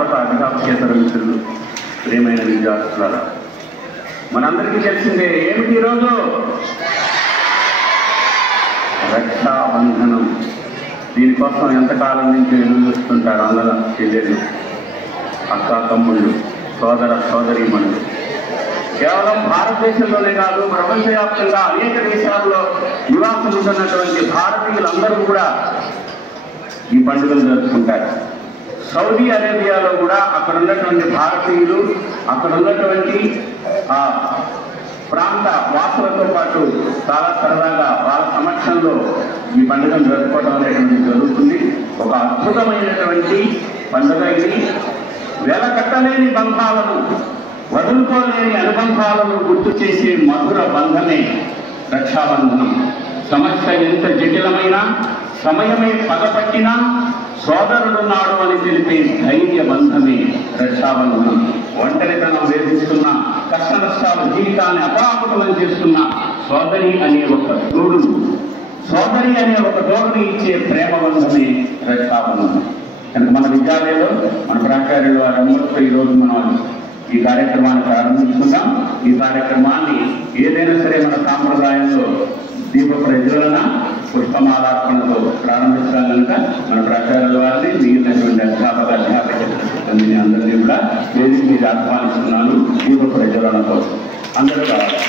శాశ్వత అధికాపకేతర మిత్రులు, ప్రియమైన విద్యార్థులారా, మనందరికీ తెలిసిందే ఏమిటి ఈరోజు? రక్షాబంధనం. దీనికోసం ఎంతకాలం నుంచి ఎదురు చూస్తుంటారు అన్నల చెల్లెలు, అక్క తమ్ముళ్ళు, సోదర సోదరీమణులు. కేవలం భారతదేశంలోనే కాదు, ప్రపంచవ్యాప్తంగా అనేక దేశాల్లో నివాసం ఉంటున్నటువంటి భారతీయులందరూ కూడా ఈ పండుగలు జరుపుకుంటారు. సౌదీ అరేబియాలో కూడా అక్కడ ఉన్నటువంటి భారతీయులు, అక్కడ ఉన్నటువంటి ఆ ప్రాంత వాసులతో పాటు చాలా సరదాగా వాళ్ళ సమక్షంలో ఈ పండుగను జరుపుకోవడం అనేటువంటిది జరుగుతుంది. ఒక అద్భుతమైనటువంటి పండుగ ఇది. వెలకట్టలేని బంధాలను, వదులుకోలేని అనుబంధాలను గుర్తు చేసే మధుర బంధమే రక్షాబంధనం. సమస్య ఎంత జటిలమైనా, సమయమే పగపట్టినా సోదరుడున్నాడు అని తెలిపే ధైర్య బంధమే రక్షాబంధనం. ఒంటరితనం వేధిస్తున్న, కష్ట నష్టాలు జీవితాన్ని అపరాకులం చేస్తున్న సోదరి అనే ఒక తోడుని ఇచ్చే ప్రేమ బంధమే రక్షాబంధనం. కనుక మన విద్యాలయంలో మన ప్రాచార్యులు వారి అమృత ఈరోజు మనం ఈ కార్యక్రమాన్ని ప్రారంభించుకుందాం. ఈ కార్యక్రమాన్ని ఏదైనా సరే మన సాంప్రదాయంలో దీప ప్రజ్వలన, పుష్పమాలార్పణతో ప్రారంభించడం కనుక మన ప్రాచార్యుల వారిని, మిగిలినటువంటి అధ్యాపకులని అందరినీ కూడా వేదిక మీద ఆహ్వానిస్తున్నాను. దీప ప్రజ్వలనతో అందరూ కావాలి.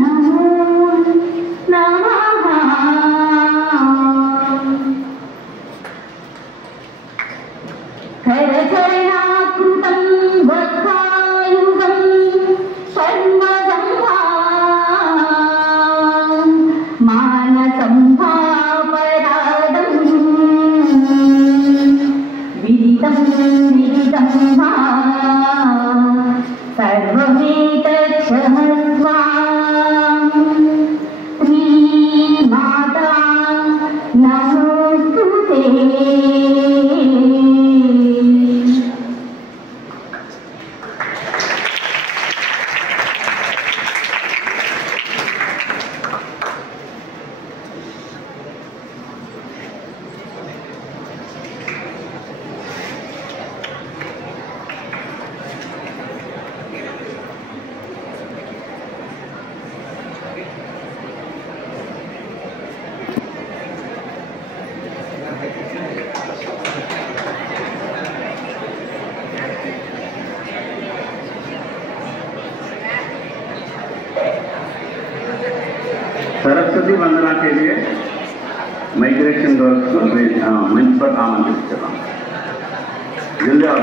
నమో నమః संभापराधं विदितं विदितं वा सर्वमेतच्छमस्वा माता नमोस्तुते। सरस्वती वंदना के लिए माइग्रेशन गर्ल्स को मंच पर आमंत्रित कर रहा हूँ। जल्दी आओ।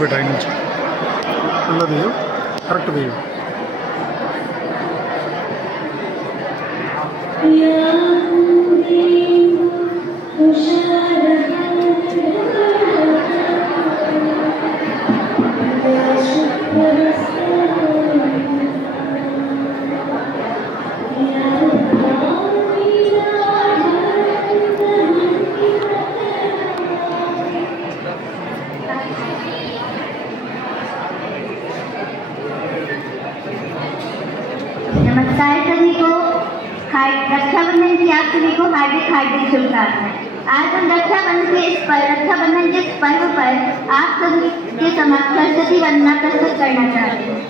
बेटा दियो करेक्ट दियो। नमस्कार सभी को। रक्षाबंधन की आप सभी को हार्दिक हार्दिक शुभकामनाएं। आज हम रक्षाबंधन के इस पर्व पर आप सभी के समक्ष सरस्वती वंदना प्रस्तुत करना चाहते हैं।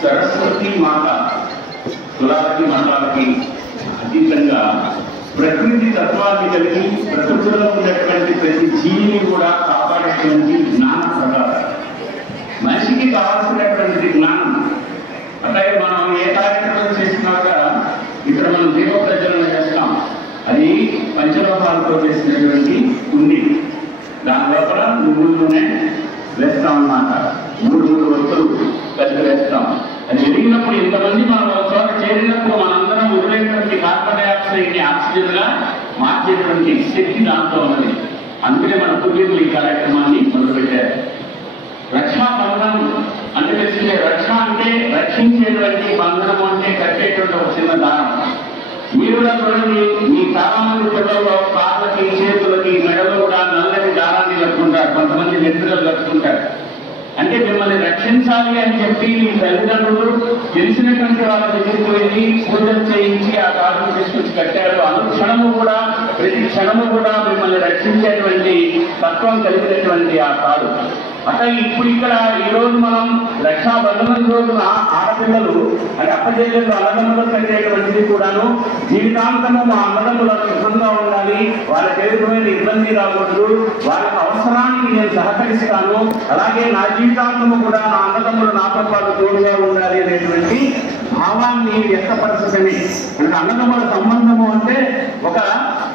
सरस्वती माता तुलाकी माता की अतीతంగా ప్రకృతి తత్వాన్ని కలిగి ప్రకృతిలో ఉన్నటువంటి ప్రతి జీవిని కూడా కాపాడేటువంటి జ్ఞాన ప్రకారం మనిషికి కావాల్సినటువంటి జ్ఞానం. అట్లాగే మనం ఏ కార్యక్రమం చేసినా కూడా ఇక్కడ మనం జీవ ప్రజలను చేస్తాం. అది పంచలోహాలతో చేసినటువంటి ఉంది. దాని లోపల నువ్వుల నూనె వేస్తాం అన్నమాట. 3 వస్తువులు కలిపి వేస్తాం. అది ఎదిగినప్పుడు ఇంతమంది మనం ఒక చోట చేరినప్పుడు మనందరం వదిలేటువంటి కార్బన్ డైఆక్సైడ్ ని ఆక్సిజన్ గా మార్చేటువంటి శక్తి దాంట్లో ఉన్నది. అందుకనే మన పూర్వీకులు ఈ కార్యక్రమాన్ని మొదలుపెట్టారు. రక్షాబంధనం అంటే తెలిసిందే. రక్ష అంటే రక్షించేటువంటి, బంధనం అంటే కట్టేటువంటి ఒక చిన్న దారం. మీరు కూడా చూడండి, మీ చాలా మంది పిల్లల్లో కాళ్ళకి, చేతులకి, మెడలో కూడా నల్లని దారాన్ని కట్టుకుంటారు. కొంతమంది నెత్తులు కట్టుకుంటారు. అంటే మిమ్మల్ని రక్షించాలి అని చెప్పి మీ తల్లిదండ్రులు తెలిసినటువంటి వాళ్ళ దగ్గరికి వెళ్ళి పూజలు చేయించి ఆ కాళ్ళను తీసుకొచ్చి కట్టారు. అనుక్షణము కూడా, ప్రతి క్షణము కూడా మిమ్మల్ని రక్షించేటువంటి తత్వం కలిగినటువంటి ఆ కాడు. అట్లా ఇప్పుడు ఇక్కడ ఈరోజు మనం రక్షాబంధనం రోజున ఆడపిల్లలు అంటే అప్పచెల్లెలు అన్నదమ్ములు కట్టేటువంటిది కూడాను జీవితాంతము మా అన్నదమ్ముల సుఖంగా ఉండాలి, వాళ్ళకి ఏ విధమైన ఇబ్బంది రాకూడదు, వాళ్ళకి అవసరానికి నేను సహకరిస్తాను, అలాగే నా జీవితాంతము కూడా నా అన్నదమ్ములు నాతో పాటు తోడుగా ఉండాలి అనేటువంటి భావాన్ని వ్యక్తపరచడమే. అంటే అన్నదమ్ముల సంబంధము అంటే ఒక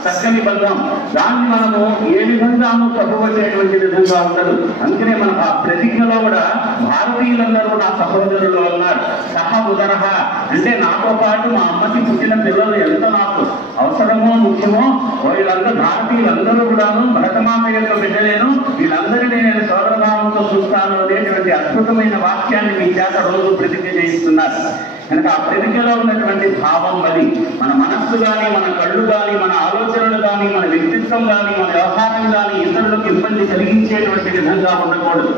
చక్కని బంధం. దాన్ని మనము ఏ విధంగానూ తప్పుపట్టేటువంటి విధంగా ఉండదు. అందుకనే మన ప్రతిజ్ఞలో కూడా భారతీయులందరూ నా సహోదరులు అన్నారు. సహ ఉదరహ అంటే నాతో పాటు మా అమ్మకి పుట్టిన పిల్లలు ఎంత నాకు అవసరమో ముఖ్యమో వీళ్ళందరూ భారతీయులందరూ కూడాను భరతమాత యొక్క బిడ్డలేను, వీళ్ళందరినీ నేను సోదరభావంతో చూస్తాను అనేటువంటి అద్భుతమైన వాక్యాన్ని మీ చేత రోజు ప్రతిజ్ఞ చేయిస్తున్నారు. కనుక ఆ ప్రతిజ్ఞలో ఉన్నటువంటి భావం అది మన మనస్సు కానీ, మన కళ్ళు కానీ, మన ఆలోచనలు కానీ, మన వ్యక్తిత్వం కానీ, మన వ్యవహారం కానీ ఇతరులకు ఇబ్బంది కలిగించేటువంటి విధంగా ఉండకూడదు.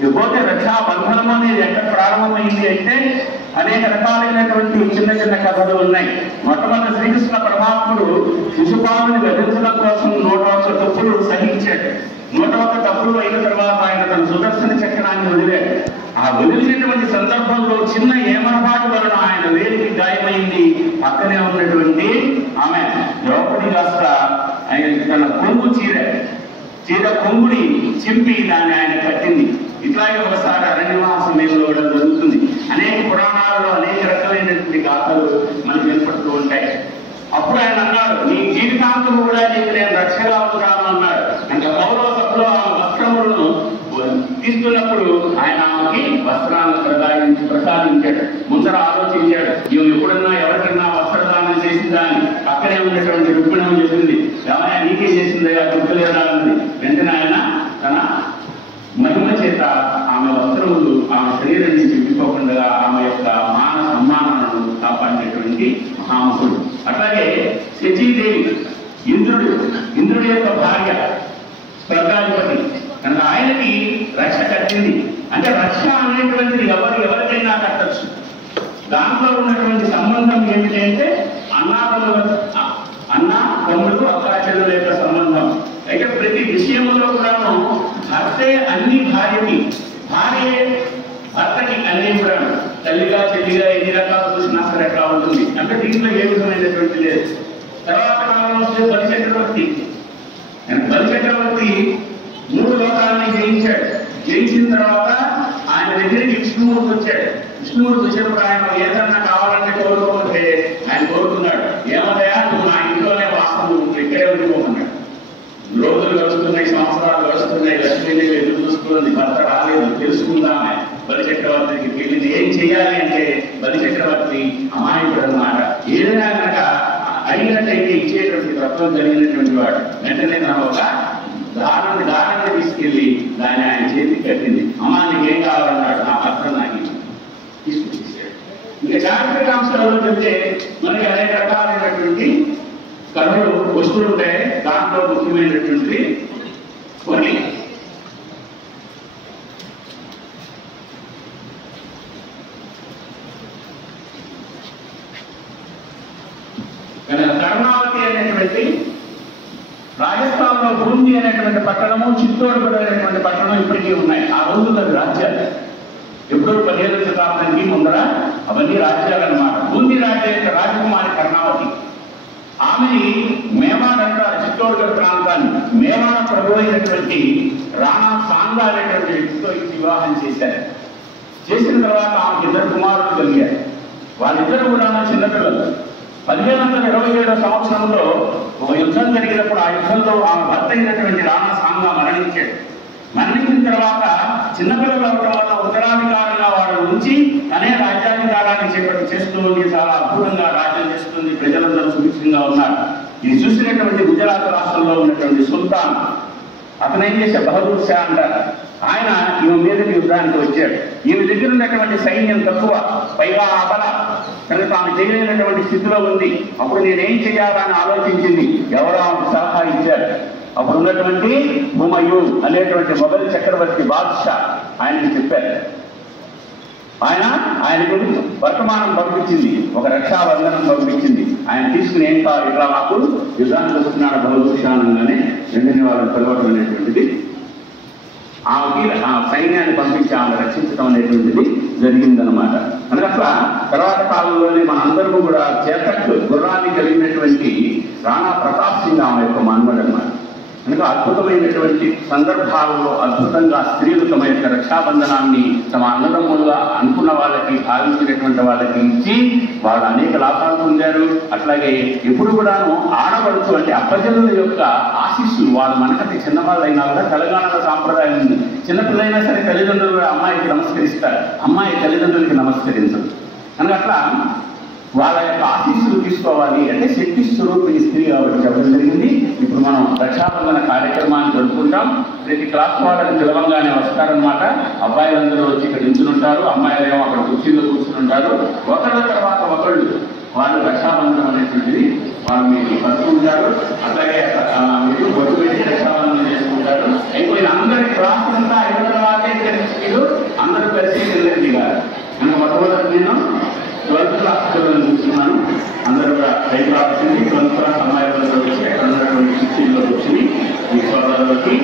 ఇకపోతే రక్షాబంధనం అనేది ఎక్కడ ప్రారంభమైంది అంటే అనేక రకాలైనటువంటి చిన్న చిన్న కథలు ఉన్నాయి. మొట్టమొదటి శ్రీకృష్ణ పరమాత్ముడు శిశుపాలుని వధించడం కోసం 101 తప్పులు సహించాడు. 101 తప్పులు అయిన తర్వాత ఆయన తన సుదర్శన చక్రాన్ని వదిలాడు. ఆ వదిలినటువంటి సందర్భంలో చిన్న ఏమరపాటు వలన ఆయన వేలికి గాయమైంది. పక్కనే ఉన్నటువంటి ఆమె ద్రౌపది కాస్త ఆయన తన కొంగు చీర కొంగుని చింపి దాన్ని ఆయన కట్టింది. ఇట్లాగే ఒకసారి అరణ్యవాస సమయంలో కూడా జరుగుతుంది. అనేక పురాణాలలో అనేక రకమైనటువంటి గాథలు మనకు ఏర్పడుతూ ఉంటాయి. అప్పుడు ఆయన అన్నాడు, నీ జీవితాంతం కూడా నీకు నేను రక్షగా ఉంటాను అన్నాడు. అంటే కౌరవ సభలో ఆ వస్త్రములను తీసుకున్నప్పుడు ఆయన ఆమెకి వస్త్రాలను ప్రసాదించాడు. ముందర ఆలోచించాడు, నువ్వు ఎప్పుడన్నా ఎవరికన్నా వస్త్రదానం చేసిందాన్ని అక్కడే ఉన్నటువంటి రుక్మిణం చెప్పింది, ఏమైనా నీకే చేసిందా గుర్తులేదా అన్నది. వెంటనే ఆయన తన మహిమ చేత ఆమె వస్త్రములు ఆమె శరీరం నుంచి విడిపోకుండా ఆమె యొక్క మాన సమ్మానాలను కాపాడినటువంటి మహామహుడు. అట్లాగే శచీదేవి ఇంద్రుడి యొక్క భార్య, స్వర్గాధిపతి కనుక ఆయనకి రక్ష కట్టింది. అంటే రక్ష అనేటువంటిది ఎవరికైనా కట్టచ్చు. దాంట్లో ఉన్నటువంటి సంబంధం ఏమిటంటే అన్న తమ్ముడు అక్కా చెల్లెల యొక్క సంబంధం. అయితే ప్రతి విషయంలో కూడాను భర్తే అన్ని భార్యకి, భార్య భర్తకి అన్ని కూడా తల్లిగా చెల్లిగా ఎన్ని రకాలు చూసినా సరే ఎట్లా ఉంటుంది. అంటే దీంట్లో ఏ విధమైనటువంటి లేదు. తర్వాత కాలంలో వస్తే బలిచక్రవర్తి 3 లోకాలని జయించాడు. జయించిన తర్వాత ఆయన దగ్గరికి విష్ణుమూర్తి వచ్చాడు. విష్ణుమూర్తి వచ్చినప్పుడు ఆయన ఏదన్నా కావాలంటే కోరుకోమంటే ఆయన కోరుకున్నాడు, ఏమదయా నువ్వు నా ఇంట్లోనే వాస్తవం, నువ్వు ఇక్కడే ఉండిపోమన్నాడు. రోజులు గడుస్తున్నాయి, సంవత్సరాలు గడుస్తున్నాయి, లక్ష్మీదేవి ఎదురు చూసుకుంది, భర్త రాలేదు, తెలుసుకుందామే. బలిచక్రవర్తికి వెళ్ళింది. ఏం చెయ్యాలి అంటే బలిచక్రవర్తి అమాయకుడు అన్నమాట. ఏదైనా కనుక అడిగినట్టయితే ఇచ్చేటువంటి తత్వం కలిగినటువంటి వాడు. వెంటనే తన ఒక దారాన్ని తీసుకెళ్లి దాన్ని ఆయన చేతికి కట్టింది. అమ్మా నీకేం కావాలన్నాడు, నా భర్త నాకు తీసుకొచ్చేసాడు. ఇంకా చారిత్రక అంశాల్లో చెప్తే మనకి అనేక రకాలైనటువంటి కథలు వస్తుంటాయి. దాంట్లో ముఖ్యమైనటువంటి కొన్ని కర్ణావతి అనేటువంటి రాజస్థాన్ లో బూందీ అనేటువంటి పట్టణము, చిత్తోడ్గఢ్ అనేటువంటి పట్టణం ఇప్పటికీ ఉన్నాయి. ఆ రోజుల్లో రాజ్యాలు ఎప్పుడో 15వ శతాబ్దానికి ముందర అవన్నీ రాజ్యాలు అన్నమాట. బూందీ రాజ్యం యొక్క రాజకుమారి కర్ణావతి. ఆమెని మేవాడ అంటారు, చిత్తోడ్గఢ్ ప్రాంతాన్ని. మేవాడ ప్రభు అయినటువంటి రాణా సాంగా అనేటువంటి వ్యక్తితో వివాహం చేశారు. చేసిన తర్వాత ఆమెకు 2 కుమారులు కలిగారు. వాళ్ళిద్దరు కూడా చిన్నపిల్లలు. 1527 సంవత్సరంలో ఒక యుద్ధం జరిగినప్పుడు ఆ యుద్ధంలో ఆమె భర్త అయినటువంటి రాణా సాంగా మరణించాడు. మరణించిన తర్వాత చిన్నపిల్లలు అవడం వల్ల ఉత్తరాధికారంగా వాడు ఉంచి తనే రాజ్యాధికారాన్ని చేస్తూ ఉంది. చాలా అద్భుతంగా రాజ్యం చేస్తుంది. ప్రజలందరూ సుభిక్షంగా ఉన్నారు. ఇది చూసినటువంటి గుజరాత్ రాష్ట్రంలో ఉన్నటువంటి సుల్తాన్, అతను ఏం చేశాడు, బహదూర్ షా అంటారు, ఆయన ఈమె మీదకి యుద్ధానికి వచ్చాడు. ఈమె దగ్గర ఉన్నటువంటి సైన్యం తక్కువ, పైగా అబల, కనుక ఆమె చేయలేనటువంటి స్థితిలో ఉంది. అప్పుడు నేనేం చేయాలని ఆలోచించింది. ఎవరో ఆమెకు సలహా ఇచ్చారు. అప్పుడు ఉన్నటువంటి హుమయూన్ అనేటువంటి మొఘల్ చక్రవర్తి బాద్షా ఆయనకి చెప్పారు. ఆయనకు వర్తమానం పంపించింది, ఒక రక్షాబంధనం పంపించింది. ఆయన తీసుకుని ఏం కావాలి, ఇట్లా మాకు యుద్ధానికి వస్తున్నాడు బహుదూషానంగానే వెంటనే వాళ్ళని పిలవడం అనేటువంటిది, ఆమెకి ఆ సైన్యాన్ని పంపించి ఆమె రక్షించడం అనేటువంటిది జరిగిందనమాట. కనుక అట్లా తర్వాత కాలంలోనే మనందరూ కూడా చేతక్ గుర్రాన్ని కలిగినటువంటి రాణా ప్రతాప్ సింగ్ ఆమె యొక్క మన్మడు అన్నమాట. కనుక అద్భుతమైనటువంటి సందర్భాలలో అద్భుతంగా స్త్రీలు తమ యొక్క రక్షాబంధనాన్ని తమ అన్నదమ్ములుగా అనుకున్న వాళ్ళకి, భావించినటువంటి వాళ్ళకి ఇచ్చి వాళ్ళు అనేక లాభాలు పొందారు. అట్లాగే ఎప్పుడు కూడాను ఆడపడుచు అంటే అప్పజనుల యొక్క ఆశీస్సులు వాళ్ళు మనకంటే చిన్నవాళ్ళైనా కూడా తెలంగాణలో సాంప్రదాయం ఉంది. చిన్నపిల్లైనా సరే తల్లిదండ్రులు అమ్మాయికి నమస్కరిస్తారు, అమ్మాయి తల్లిదండ్రులకి నమస్కరించరు. కనుక అట్లా వాళ్ళ యొక్క ఆశీస్సులు తీసుకోవాలి అంటే శక్తి స్వరూపిణి స్త్రీ కాబట్టి చెప్పడం జరిగింది. ఇప్పుడు మనం రక్షాబంధన కార్యక్రమాన్ని జరుపుకుంటాం. ప్రతి క్లాస్ వాళ్ళని పిలవంగానే వస్తారనమాట. అబ్బాయిలందరూ వచ్చి ఇక్కడ నిల్చుంటారు, అమ్మాయిలు ఏమో అక్కడ కుర్చీలో కూర్చుని ఉంటారు. ఒకళ్ళ తర్వాత ఒకళ్ళు వాళ్ళు రక్షాబంధనం అనేటువంటిది వాళ్ళు మీకు పడుతుంటారు. అట్లాగే మీరు బొట్టు పెట్టి రక్షాబంధనం చేసుకుంటారు. అయిపోయిన అందరి క్లాస్ అంతా అయిన తర్వాతే మీరు అందరూ కలిసి వెళ్ళండి గారు. కనుక మొట్టమొదటి నేను 12th క్లాస్ పిల్లలను చూస్తున్నాను. అందరూ కూడా 5 క్లాస్ నుంచి 12th క్లాస్ అమ్మాయిలందరూ వచ్చి అక్కడ ఉన్నటువంటి కుర్చీల్లో కూర్చుని ఈ సోదరులకి